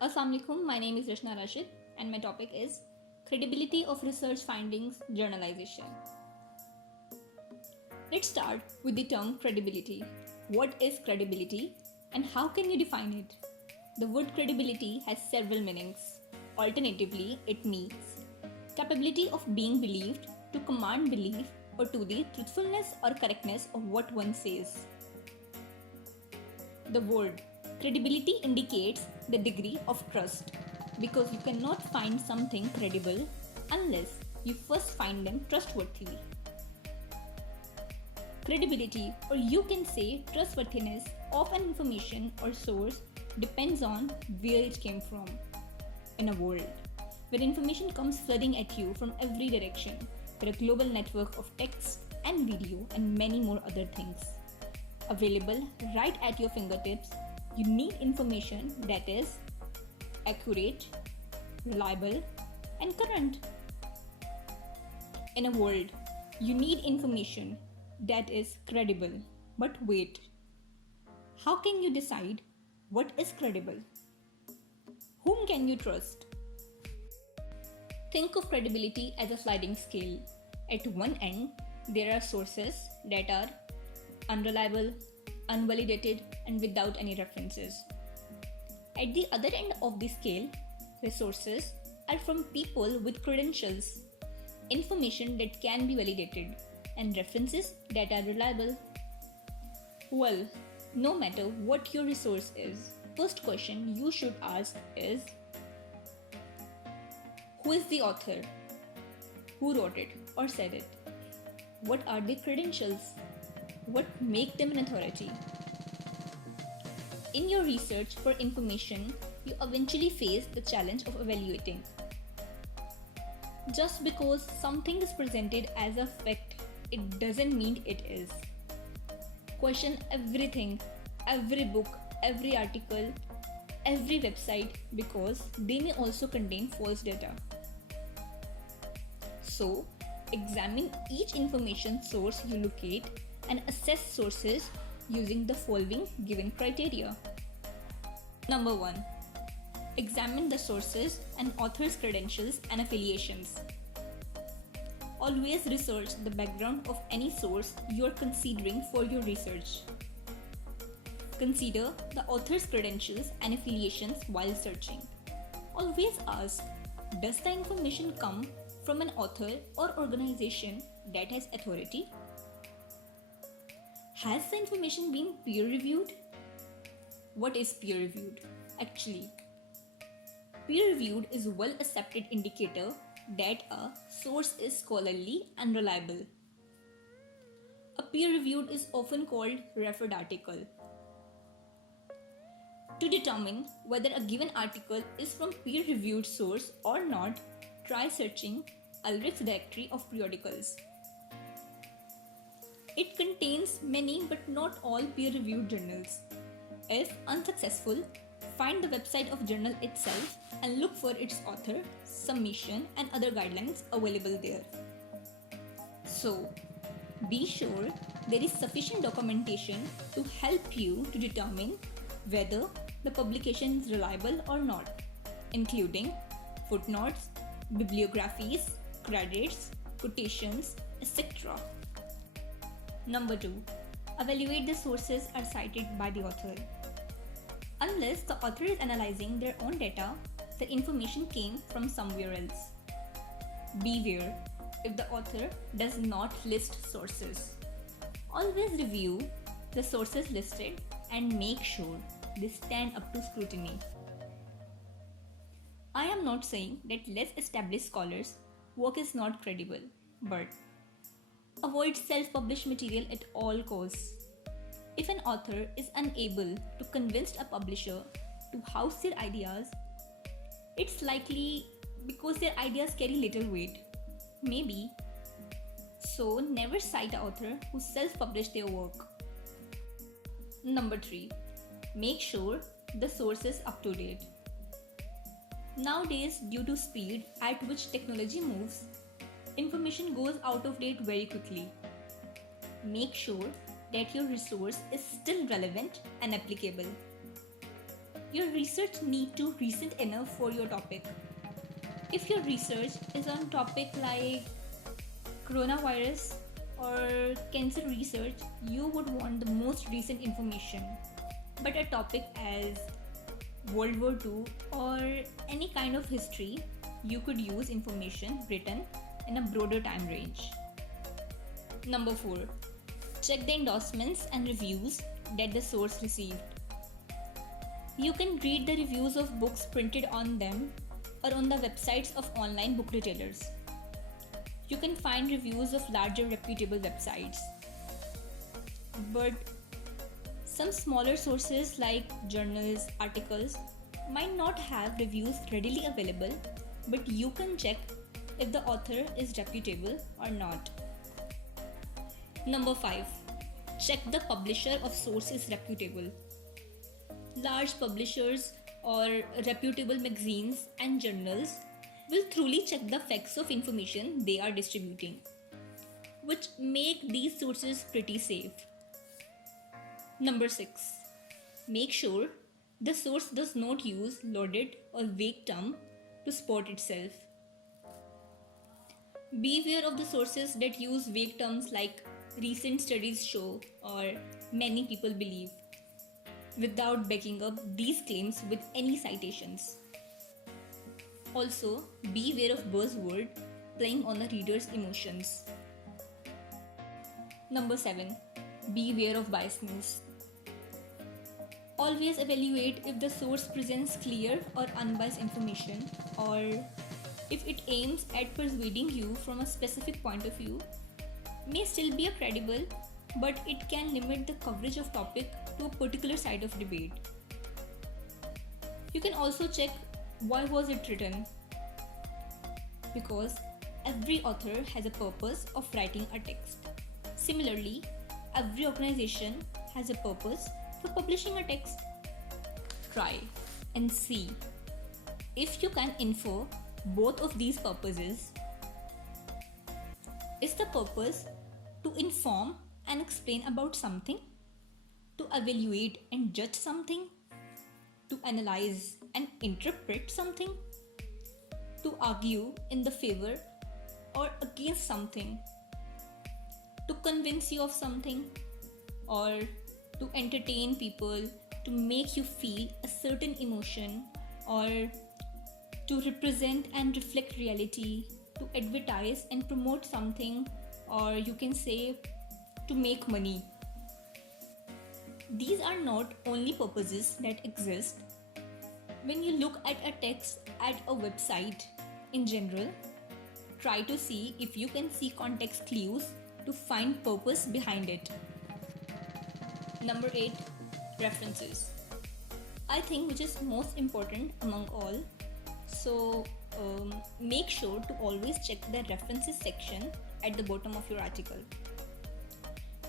Assalamualaikum, my name is Rashna Rashid and my topic is Credibility of Research Findings Journalization. Let's start with the term credibility. What is credibility and how can you define it? The word credibility has several meanings. Alternatively, it means capability of being believed, to command belief, or to the truthfulness or correctness of what one says. The word credibility indicates the degree of trust because you cannot find something credible unless you first find them trustworthy. Credibility, or you can say trustworthiness, of an information or source depends on where it came from. In a world where information comes flooding at you from every direction, where a global network of text and video and many more other things available right at your fingertips, you need information that is accurate, reliable, and current. In a world, you need information that is credible. But wait, how can you decide what is credible? Whom can you trust? Think of credibility as a sliding scale. At one end, there are sources that are unreliable, unvalidated, and without any references. At the other end of the scale, resources are from people with credentials, information that can be validated, and references that are reliable. Well, no matter what your resource is, first question you should ask is, who is the author? Who wrote it or said it? What are their credentials? What make them an authority? In your research for information, you eventually face the challenge of evaluating. Just because something is presented as a fact, it doesn't mean it is. Question everything, every book, every article, every website because they may also contain false data. So, examine each information source you locate and assess sources using the following given criteria. Number 1. Examine the sources and author's credentials and affiliations. Always research the background of any source you are considering for your research. Consider the author's credentials and affiliations while searching. Always ask, does the information come from an author or organization that has authority? Has the information been peer-reviewed? What is peer-reviewed? Actually, peer-reviewed is a well-accepted indicator that a source is scholarly and reliable. A peer-reviewed is often called referred article. To determine whether a given article is from peer-reviewed source or not, try searching Ulrich's Directory of Periodicals. It contains many but not all peer-reviewed journals. If unsuccessful, find the website of journal itself and look for its author, submission, and other guidelines available there. So, be sure there is sufficient documentation to help you to determine whether the publication is reliable or not, including footnotes, bibliographies, credits, quotations, etc. Number 2. Evaluate the sources are cited by the author. Unless the author is analyzing their own data, the information came from somewhere else. Beware if the author does not list sources. Always review the sources listed and make sure they stand up to scrutiny. I am not saying that less established scholars' work is not credible, but avoid self-published material at all costs. If an author is unable to convince a publisher to house their ideas, it's likely because their ideas carry little weight. Maybe. So never cite an author who self-published their work. Number 3. Make sure the source is up to date. Nowadays, due to speed at which technology moves, information goes out of date very quickly. Make sure that your resource is still relevant and applicable. Your research need to recent enough for your topic. If your research is on topic like coronavirus or cancer research, you would want the most recent information. But a topic as World War II or any kind of history, you could use information written in a broader time range. Number 4. Check the endorsements and reviews that the source received. You can read the reviews of books printed on them or on the websites of online book retailers. You can find reviews of larger reputable websites. But some smaller sources like journals, articles might not have reviews readily available, but you can check if the author is reputable or not. Number 5. Check the publisher of source is reputable. Large publishers or reputable magazines and journals will truly check the facts of information they are distributing, which make these sources pretty safe. Number 6. Make sure the source does not use loaded or vague term to support itself. Beware of the sources that use vague terms like recent studies show or many people believe, without backing up these claims with any citations. Also, beware of buzzword playing on the reader's emotions. Number 7. Beware of biasness. Always evaluate if the source presents clear or unbiased information, or if it aims at persuading you from a specific point of view. May still be a credible, but it can limit the coverage of topic to a particular side of debate. You can also check why was it written, because every author has a purpose of writing a text. Similarly, every organization has a purpose for publishing a text. Try and see if you can infer both of these purposes. Is the purpose to inform and explain about something, to evaluate and judge something, to analyze and interpret something, to argue in the favor or against something, to convince you of something, or to entertain people, to make you feel a certain emotion, or to represent and reflect reality, to advertise and promote something, or you can say to make money. These are not only purposes that exist. When you look at a text at a website in general, try to see if you can see context clues to find purpose behind it. Number 8. References. I think which is most important among all. So make sure to always check the references section at the bottom of your article.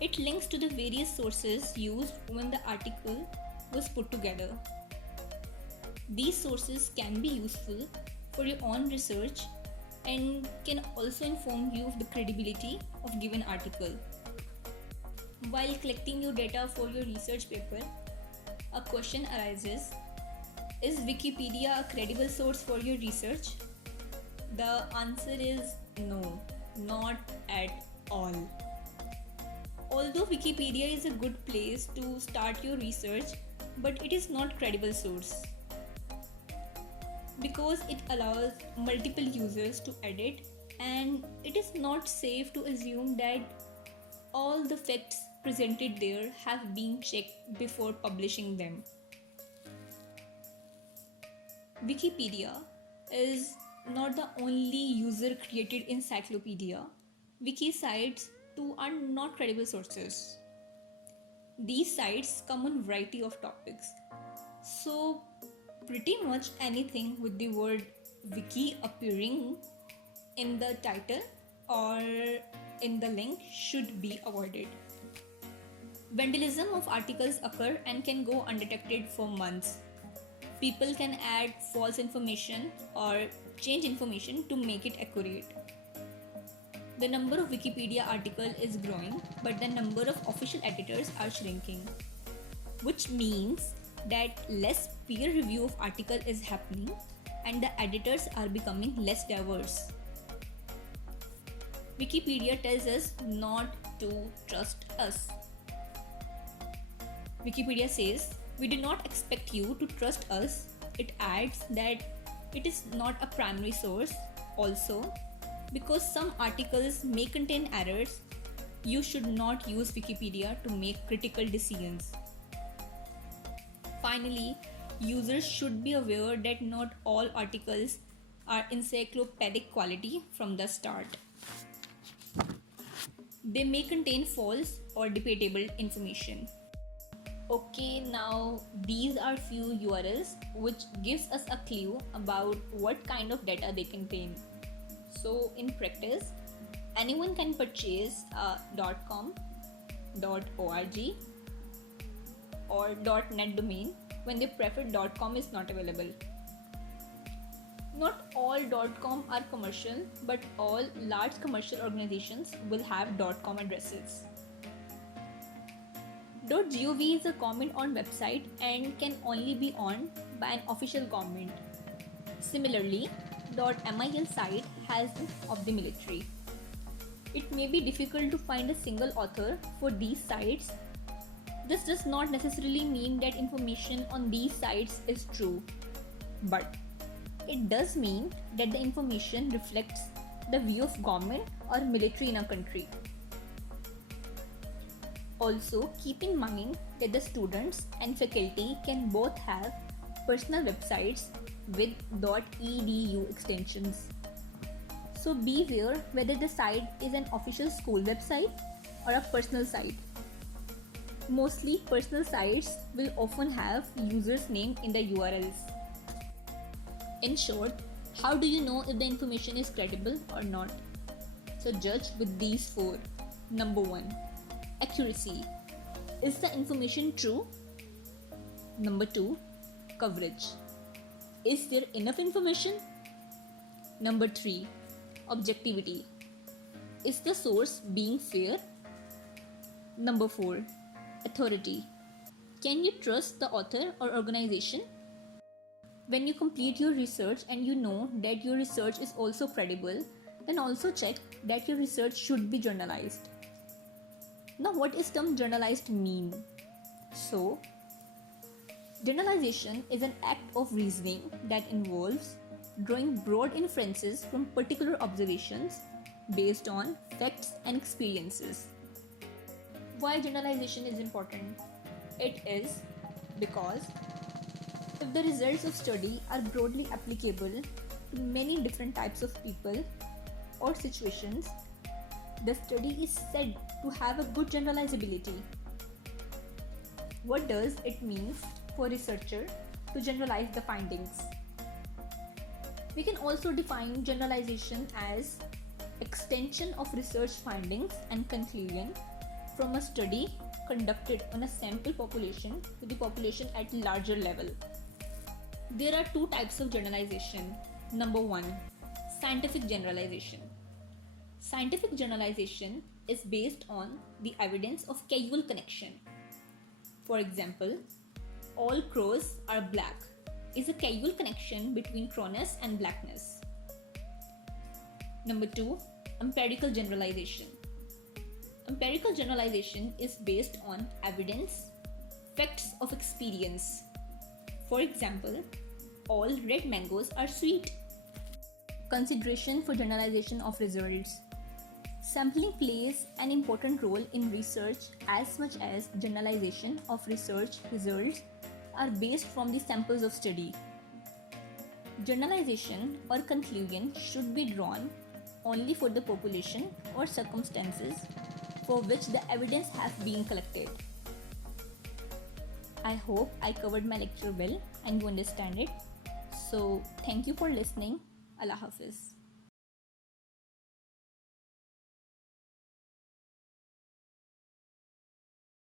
It links to the various sources used when the article was put together. These sources can be useful for your own research and can also inform you of the credibility of given article. While collecting your data for your research paper, a question arises: is Wikipedia a credible source for your research? The answer is no, not at all. Although Wikipedia is a good place to start your research, but it is not a credible source because it allows multiple users to edit, and it is not safe to assume that all the facts presented there have been checked before publishing them. Wikipedia is not the only user-created encyclopedia. Wiki sites too are not credible sources. These sites come on a variety of topics. So pretty much anything with the word wiki appearing in the title or in the link should be avoided. Vandalism of articles occur and can go undetected for months. People can add false information or change information to make it accurate. The number of Wikipedia articles is growing, but the number of official editors are shrinking, which means that less peer review of article is happening and the editors are becoming less diverse. Wikipedia tells us not to trust us. Wikipedia says, "We do not expect you to trust us." It adds that it is not a primary source. Also, because some articles may contain errors, you should not use Wikipedia to make critical decisions. Finally, users should be aware that not all articles are encyclopedic quality from the start. They may contain false or debatable information. Okay, now these are few URLs which gives us a clue about what kind of data they contain. So in practice, anyone can purchase a .com, .org or .net domain when their preferred .com is not available. Not all .com are commercial, but all large commercial organizations will have .com addresses. .gov is a comment on website and can only be on by an official government. Similarly, .mil site has of the military. It may be difficult to find a single author for these sites. This does not necessarily mean that information on these sites is true, but it does mean that the information reflects the view of government or military in a country. Also, keep in mind that the students and faculty can both have personal websites with .edu extensions. So beware whether the site is an official school website or a personal site. Mostly personal sites will often have user's name in the URLs. In short, how do you know if the information is credible or not? So judge with these four. Number 1. Accuracy. Is the information true? Number 2. Coverage. Is there enough information? Number 3. Objectivity. Is the source being fair? Number 4. Authority. Can you trust the author or organization? When you complete your research and you know that your research is also credible, then also check that your research should be journalized. Now, what does term journalized mean? So, generalization is an act of reasoning that involves drawing broad inferences from particular observations based on facts and experiences. Why generalization is important? It is because if the results of study are broadly applicable to many different types of people or situations, the study is said to have a good generalizability. What does it mean for a researcher to generalize the findings? We can also define generalization as extension of research findings and conclusion from a study conducted on a sample population to the population at a larger level. There are two types of generalization. Number 1, scientific generalization. Scientific generalization is based on the evidence of causal connection. For example, all crows are black is a causal connection between crowness and blackness. Number 2, empirical generalization. Empirical generalization is based on evidence, facts of experience. For example, all red mangoes are sweet. Consideration for generalization of results. Sampling plays an important role in research as much as generalization of research results are based from the samples of study. Generalization or conclusion should be drawn only for the population or circumstances for which the evidence has been collected. I hope I covered my lecture well and you understand it. So, thank you for listening. Allah Hafiz.